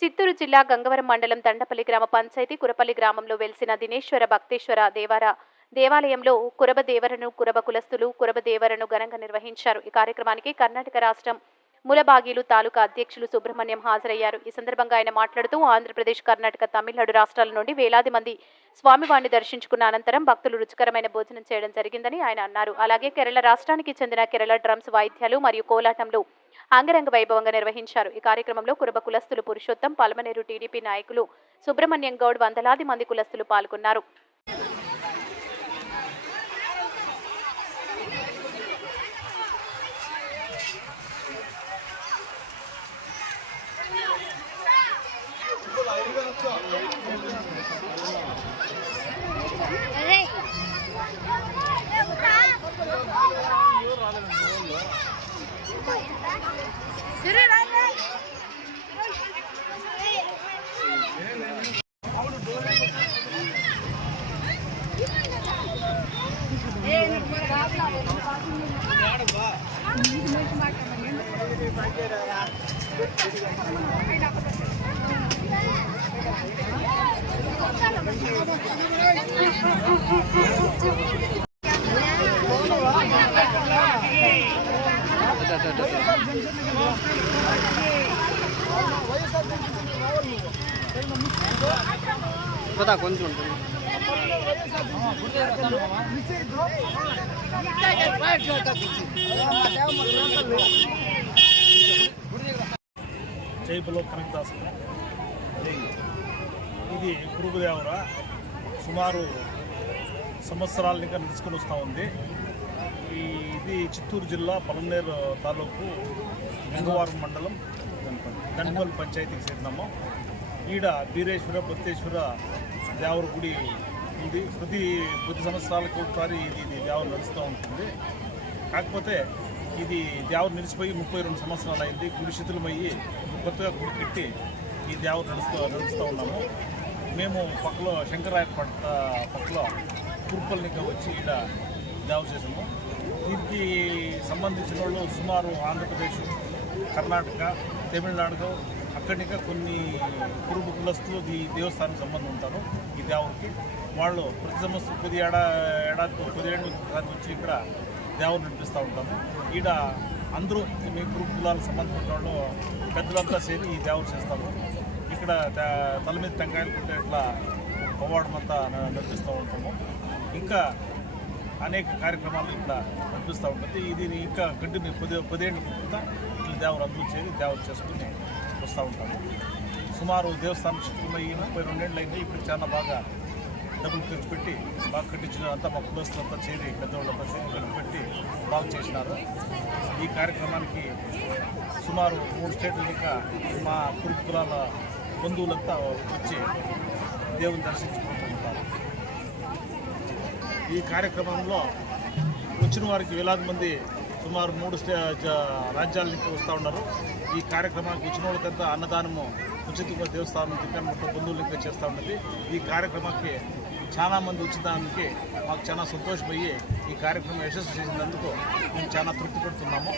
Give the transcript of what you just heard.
చిత్తూరు జిల్లా గంగవరం మండలం దండపల్లి గ్రామ పంచాయతీ కురపల్లి గ్రామంలో వెలిసిన దినేశ్వర భక్తేశ్వర దేవాలయంలో కురబ కులస్తులు కురబ దేవరను ఘనంగా నిర్వహించారు. ఈ కార్యక్రమానికి కర్ణాటక రాష్ట్రం ములబాగిలు తాలూకా అధ్యక్షులు సుబ్రహ్మణ్యం హాజరయ్యారు. ఈ సందర్భంగా ఆయన మాట్లాడుతూ ఆంధ్రప్రదేశ్, కర్ణాటక, తమిళనాడు రాష్ట్రాల నుండి వేలాది మంది స్వామివారిని దర్శించుకున్న అనంతరం భక్తులు రుచికరమైన భోజనం చేయడం జరిగిందని ఆయన అన్నారు. అలాగే కేరళ రాష్ట్రానికి చెందిన కేరళ డ్రమ్స్ వాయిద్యాలు మరియు కోలాటంలో అంగరంగ వైభవంగా నిర్వహించారు. ఈ కార్యక్రమంలో కురబ కులస్తులు పురుషోత్తం, పలమనేరు టీడీపీ నాయకులు సుబ్రహ్మణ్యం గౌడ్, వందలాది మంది కులస్తులు పాల్గొన్నారు. పదా కొంచెం ఉంటుంది. జై బలో కనకదాస్. ఇది కురుబదేవర సుమారు సంవత్సరాల ఇంకా నడుచుకొని వస్తూ ఉంది. ఇది చిత్తూరు జిల్లా పలమనేరు తాలూకు గంగవరం మండలం దండపల్లి పంచాయతీకి చేరినాము. ఈడ బీరేశ్వర భక్తేశ్వర దేవర గుడి ఉంది. ప్రతి సంవత్సరాలకు ఒకసారి ఇది దేవర నడుస్తూ ఉంటుంది. కాకపోతే ఇది దేవర నిలిచిపోయి 32 సంవత్సరాలు అయింది. గుడి శిథిలమయ్యి కొత్తగా గుడి కట్టి ఈ దేవర నడుస్తూ ఉన్నాము. మేము పక్కలో శంకరాయపట్ట పక్కలో కురుపల్లిగా వచ్చి ఈడ దేవర చేసాము. దీనికి సంబంధించిన వాళ్ళు సుమారు ఆంధ్రప్రదేశ్, కర్ణాటక, తమిళనాడులో అక్కడిగా కొన్ని కురుబ కులస్తులు ఈ దేవస్థానానికి సంబంధం ఉంటారు. ఈ దేవరికి వాళ్ళు ప్రతి సంవత్సరం 10 ఏళ్ళు వచ్చి ఇక్కడ దేవరు నడిపిస్తూ ఉంటాము. ఈడ అందరూ మీ కురుబ కులాలకు సంబంధించిన వాళ్ళు పెద్దలంతా చేరి ఈ దేవరు చేస్తారు. ఇక్కడ తల మీద టెంకాయలు కొట్టే ఇట్లా పవాడమంతా నడిపిస్తూ ఉంటాము. ఇంకా అనేక కార్యక్రమాలు ఇక్కడ నడిపిస్తూ ఉంటుంది. ఇది ఇంకా కంటిన్యూ 10 ఏళ్ళ క్రితం ఇట్లా దేవరు అందరూ చేరి దేవరు చేసుకుని వస్తూ ఉంటాము. సుమారు దేవస్థానం శిథిలమై 32 ఏళ్ళు అయింది. ఇప్పుడు చాలా బాగా డబ్బులు ఖర్చు పెట్టి బాగా కట్టించిన అంతా మా కులస్తులంతా చేరి పెద్దవాళ్ళంతా చేరి ఖర్చు పెట్టి బాగు చేసినారు. ఈ కార్యక్రమానికి సుమారు 3 స్టేట్ల ఇంకా మా కురుబ కులాల బంధువులంతా వచ్చి దేవుని దర్శించుకుంటూ ఉంటారు. ఈ కార్యక్రమంలో వచ్చిన వారికి వేలాది మంది సుమారు 3 రాజ్యాల నుంచి వస్తూ ఉన్నారు. ఈ కార్యక్రమానికి వచ్చిన వాళ్ళకంతా అన్నదానము ఉచితంగా దేవస్థానం దిక్కన మొత్తం బంధువులు ఇంకా చేస్తూ ఉన్నది. ఈ కార్యక్రమానికి చాలా మంది వచ్చిన మాకు చాలా సంతోషమయ్యి ఈ కార్యక్రమం యశస్సు చేసినందుకు మేము చాలా తృప్తి పడుతున్నాము.